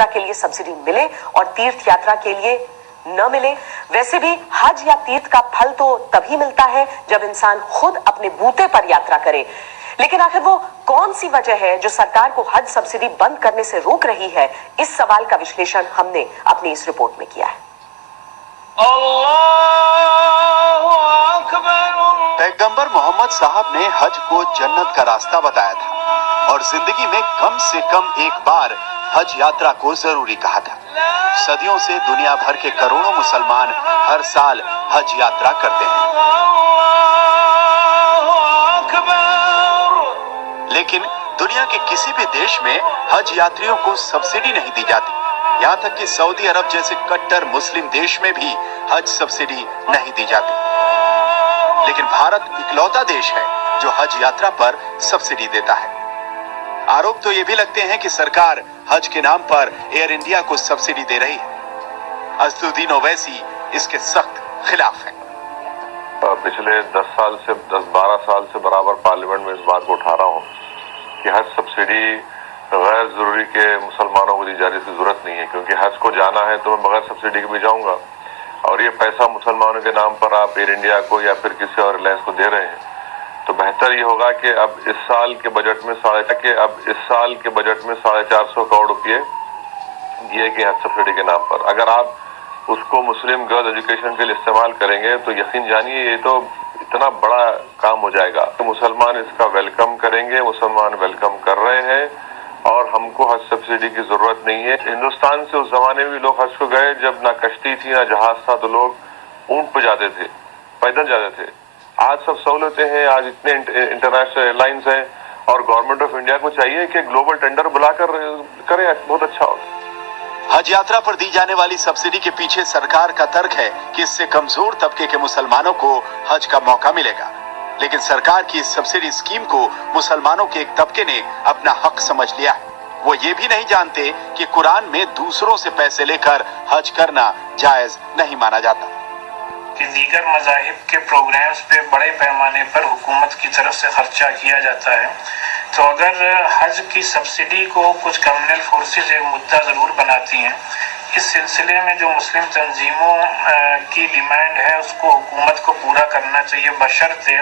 यात्रा के लिए सब्सिडी मिले और तीर्थ यात्रा के लिए न मिले। वैसे भी हज या तीर्थ का फल तो तभी मिलता है जब इंसान खुद अपने बूते पर यात्रा करे। लेकिन आखिर वो कौन सी वजह है जो सरकार को हज सब्सिडी बंद करने से रोक रही है? इस सवाल का विश्लेषण हमने अपनी इस रिपोर्ट में किया है। पैगंबर मोहम्मद साहब ने हज को जन्नत का रास्ता बताया था और जिंदगी में कम से कम एक बार हज यात्रा को जरूरी कहा था। सदियों से दुनिया भर के करोड़ों मुसलमान हर साल हज यात्रा करते हैं, लेकिन दुनिया के किसी भी देश में हज यात्रियों को सब्सिडी नहीं दी जाती। यहाँ तक कि सऊदी अरब जैसे कट्टर मुस्लिम देश में भी हज सब्सिडी नहीं दी जाती। लेकिन भारत इकलौता देश है जो हज यात्रा पर सब्सिडी देता है। आरोप तो ये भी लगते हैं कि सरकार हज के नाम पर एयर इंडिया को सब्सिडी दे रही है। असदुद्दीन ओवैसी इसके सख्त खिलाफ है। पिछले 10-12 साल से बराबर पार्लियामेंट में इस बात को उठा रहा हूँ कि हज सब्सिडी गैर जरूरी के मुसलमानों को दी जाने की जरूरत नहीं है, क्योंकि हज को जाना है तो मैं बगैर सब्सिडी के भी जाऊंगा। और ये पैसा मुसलमानों के नाम पर आप एयर इंडिया को या फिर किसी और एयरलाइंस को दे रहे हैं, तो बेहतर ये होगा कि अब इस साल के बजट में 450 करोड़ रुपये दिए गए हज सब्सिडी के नाम पर। अगर आप उसको मुस्लिम गर्ल्स एजुकेशन के लिए इस्तेमाल करेंगे तो यकीन जानिए ये तो इतना बड़ा काम हो जाएगा। तो मुसलमान इसका वेलकम करेंगे, मुसलमान वेलकम कर रहे हैं और हमको हज सब्सिडी की जरूरत नहीं है। हिंदुस्तान से उस जमाने में भी लोग हज को गए जब ना कश्ती थी ना जहाज था, तो लोग ऊंट पे जाते थे, पैदल जाते थे। आज सब सहूलतें हैं, आज इतने इंटरनेशनल एयरलाइंस हैं और गवर्नमेंट ऑफ इंडिया को चाहिए कि ग्लोबल टेंडर बुलाकर करें, बहुत अच्छा होगा। हज यात्रा पर दी जाने वाली सब्सिडी के पीछे सरकार का तर्क है कि इससे कमजोर तबके के मुसलमानों को हज का मौका मिलेगा। लेकिन सरकार की इस सब्सिडी स्कीम को मुसलमानों के एक तबके ने अपना हक समझ लिया है। वो ये भी नहीं जानते कि कुरान में दूसरों से पैसे लेकर हज करना जायज नहीं माना जाता। कि दीगर मज़ाहिब के प्रोग्राम्स पे बड़े पैमाने पर हुकूमत की तरफ से खर्चा किया जाता है, तो अगर हज की सब्सिडी को कुछ कम्युनल फोर्सेस एक मुद्दा ज़रूर बनाती हैं, इस सिलसिले में जो मुस्लिम तंजीमों की डिमांड है उसको हुकूमत को पूरा करना चाहिए, बशर्ते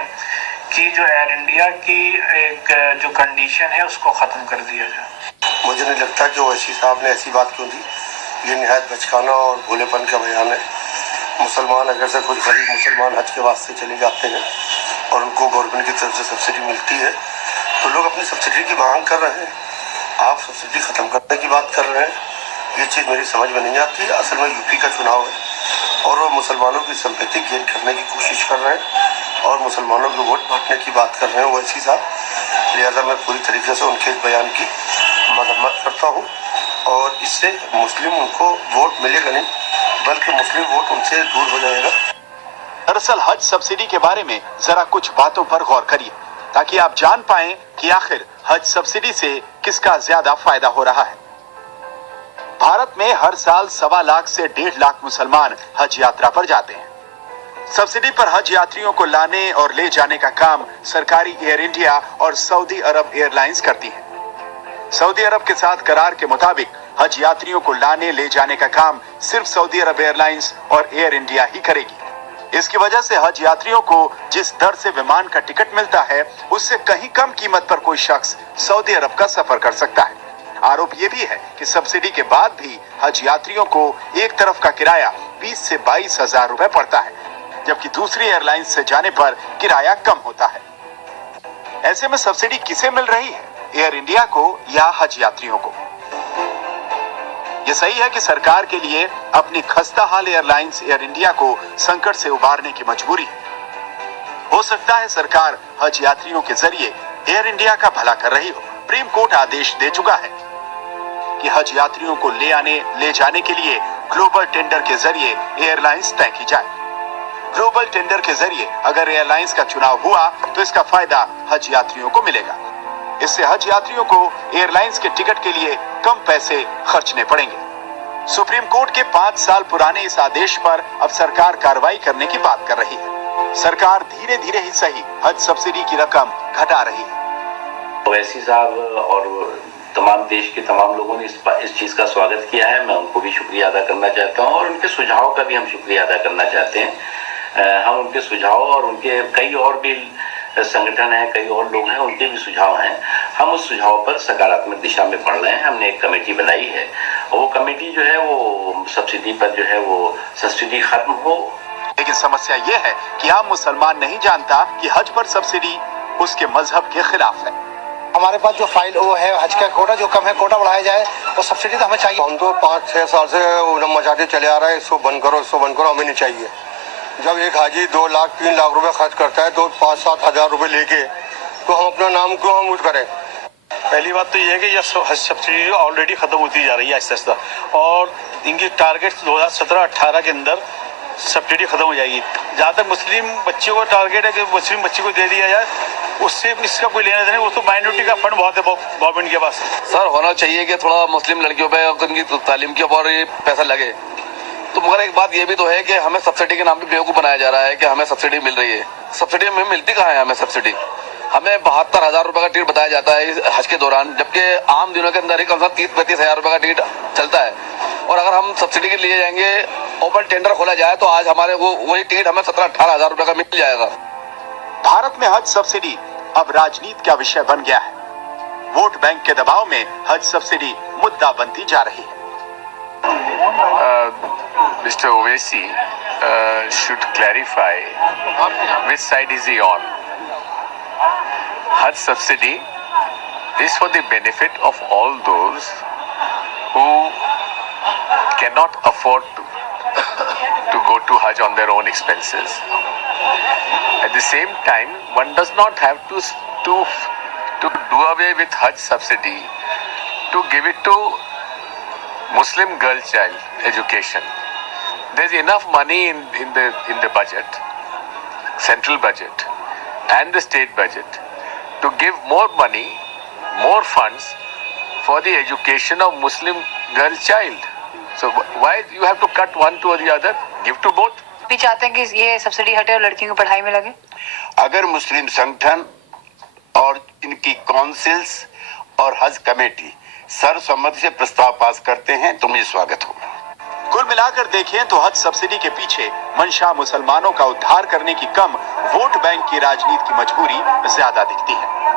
कि जो एयर इंडिया की एक जो कंडीशन है उसको ख़त्म कर दिया जाए। मुझे नहीं लगता कि ओवैसी साहब ने ऐसी बात क्यों दी। ये निहायत बचकाना और भोलेपन का बयान है। मुसलमान अगर से कुछ गरीब मुसलमान हज के वास्ते चले जाते हैं और उनको गवर्नमेंट की तरफ से सब्सिडी मिलती है, तो लोग अपनी सब्सिडी की मांग कर रहे हैं। आप सब्सिडी ख़त्म करने की बात कर रहे हैं, ये चीज़ मेरी समझ में नहीं आती। असल में यूपी का चुनाव है और वो मुसलमानों की संपत्ति गेन करने की कोशिश कर रहे हैं और मुसलमानों को वोट बांटने की बात कर रहे हैं ओवैसी साहब। लिहाजा मैं पूरी तरीके से उनके इस बयान की मजम्मत करता हूँ और इससे मुस्लिम उनको वोट मिलेगा नहीं, बल्कि मुस्लिम वोट उनसे दूर हो जाएगा। दरअसल हज सब्सिडी के बारे में जरा कुछ बातों पर गौर करिए ताकि आप जान पाएं कि आखिर हज सब्सिडी से किसका ज्यादा फायदा हो रहा है। भारत में हर साल 1.25 लाख से 1.5 लाख मुसलमान हज यात्रा पर जाते हैं। सब्सिडी पर हज यात्रियों को लाने और ले जाने का काम सरकारी एयर इंडिया और सऊदी अरब एयरलाइंस करती है। सऊदी अरब के साथ करार के मुताबिक हज यात्रियों को लाने ले जाने का काम सिर्फ सऊदी अरब एयरलाइंस और एयर इंडिया ही करेगी। इसकी वजह से हज यात्रियों को जिस दर से विमान का टिकट मिलता है उससे कहीं कम कीमत पर कोई शख्स सऊदी अरब का सफर कर सकता है। आरोप ये भी है कि सब्सिडी के बाद भी हज यात्रियों को एक तरफ का किराया 20 से 22 हजार रुपए पड़ता है, जबकि दूसरी एयरलाइंस से जाने पर किराया कम होता है। ऐसे में सब्सिडी किसे मिल रही है, एयर इंडिया को या हज यात्रियों को? यह सही है कि सरकार के लिए अपनी खस्ता हाल एयरलाइंस एयर इंडिया को संकट से उबारने की मजबूरी है। हो सकता है सरकार हज यात्रियों के जरिए एयर इंडिया का भला कर रही हो। सुप्रीम कोर्ट आदेश दे चुका है कि हज यात्रियों को ले जाने के लिए ग्लोबल टेंडर के जरिए एयरलाइंस तय की जाए। ग्लोबल टेंडर के जरिए अगर एयरलाइंस का चुनाव हुआ तो इसका फायदा हज यात्रियों को मिलेगा। इससे हज यात्रियों को एयरलाइंस के टिकट के लिए कम पैसे खर्चने पड़ेंगे। सुप्रीम कोर्ट के 5 साल पुराने इस आदेश पर अब सरकार कार्रवाई करने की बात कर रही है। सरकार धीरे धीरे ही सही हज सब्सिडी की रकम घटा रही है। ओवैसी साहब और तमाम देश के तमाम लोगों ने इस चीज़ का स्वागत किया है। मैं उनको भी शुक्रिया अदा करना चाहता हूँ और उनके सुझाव का भी हम शुक्रिया अदा करना चाहते हैं। हम उनके सुझाव और उनके कई और भी संगठन हैं, कई और लोग हैं, उनके भी सुझाव हैं। हम उस सुझाव पर सकारात्मक दिशा में बढ़ रहे हैं। हमने एक कमेटी बनाई है और वो कमेटी जो है वो सब्सिडी पर जो है वो सब्सिडी खत्म हो। लेकिन समस्या ये है कि आम मुसलमान नहीं जानता कि हज पर सब्सिडी उसके मजहब के खिलाफ है। हमारे पास जो फाइल वो है हज का कोटा जो कम है, कोटा बढ़ाया जाए और सब्सिडी तो हमें चाहिए। हम तो 5-6 साल से मचाते चले आ रहे हैं, इसको बंद करो, इसको बंद करो, हमें नहीं चाहिए। जब एक हाजी 2 लाख 3 लाख रुपए खर्च करता है तो 5-7 हजार रुपए लेके तो हम अपना नाम क्यों हम यूज करें। पहली बात तो ये है कि यह सब्सिडी ऑलरेडी खत्म होती जा रही है आहिस्ता आहिस्ता, और इनकी टारगेट 2017-18 के अंदर सब्सिडी खत्म हो जाएगी। जहाँ तक मुस्लिम बच्चों का टारगेट है कि मुस्लिम बच्चे को दे दिया जाए, उससे इसका कोई लेना देना नहीं। वो तो माइनॉरिटी का फंड बहुत है गवर्नमेंट के पास। सर होना चाहिए कि थोड़ा मुस्लिम लड़कियों पे उनकी तालीम के ऊपर पैसा लगे। तो मगर एक बात ये भी तो है कि हमें सब्सिडी के नाम पे बेवकूफ़ बनाया जा रहा है कि हमें सब्सिडी मिल रही है। सब्सिडी हमें मिलती कहाँ है? हमें सब्सिडी हमें 72,000 रुपये का टिकट बताया जाता है इस हज के दौरान, जबकि आम दिनों के अंदर ही कम से कम 30-35 हजार रुपये का टिकट चलता है। और अगर हम सब्सिडी के लिए जाएंगे, ओपन टेंडर खोला जाए तो आज हमारे वही टिकट हमें 17-18 हजार रुपये का मिल जाएगा। भारत में हज सब्सिडी अब राजनीति का विषय बन गया है। वोट बैंक के दबाव में हज सब्सिडी मुद्दा बनती जा रही है। Mr. Owaisi should clarify which side is he on. Hajj subsidy is for the benefit of all those who cannot afford to go to Hajj on their own expenses. At the same time, one does not have to do away with Hajj subsidy to give it to Muslim girl child education. There's enough money in the budget, central budget and the state budget, to give more money, more funds for the education of Muslim girl child. So why you have to cut one to the other? Give to both. भी चाहते हैं कि ये subsidy हटे और लड़कियों की पढ़ाई में लगे। अगर मुस्लिम संगठन और इनकी काउंसिल्स और हज कमेटी सर्वसम्मति से प्रस्ताव पास करते हैं तो मुझे स्वागत होगा। कुल मिलाकर देखें तो हज सब्सिडी के पीछे मंशा मुसलमानों का उद्धार करने की कम वोट बैंक की राजनीति की मजबूरी ज्यादा दिखती है।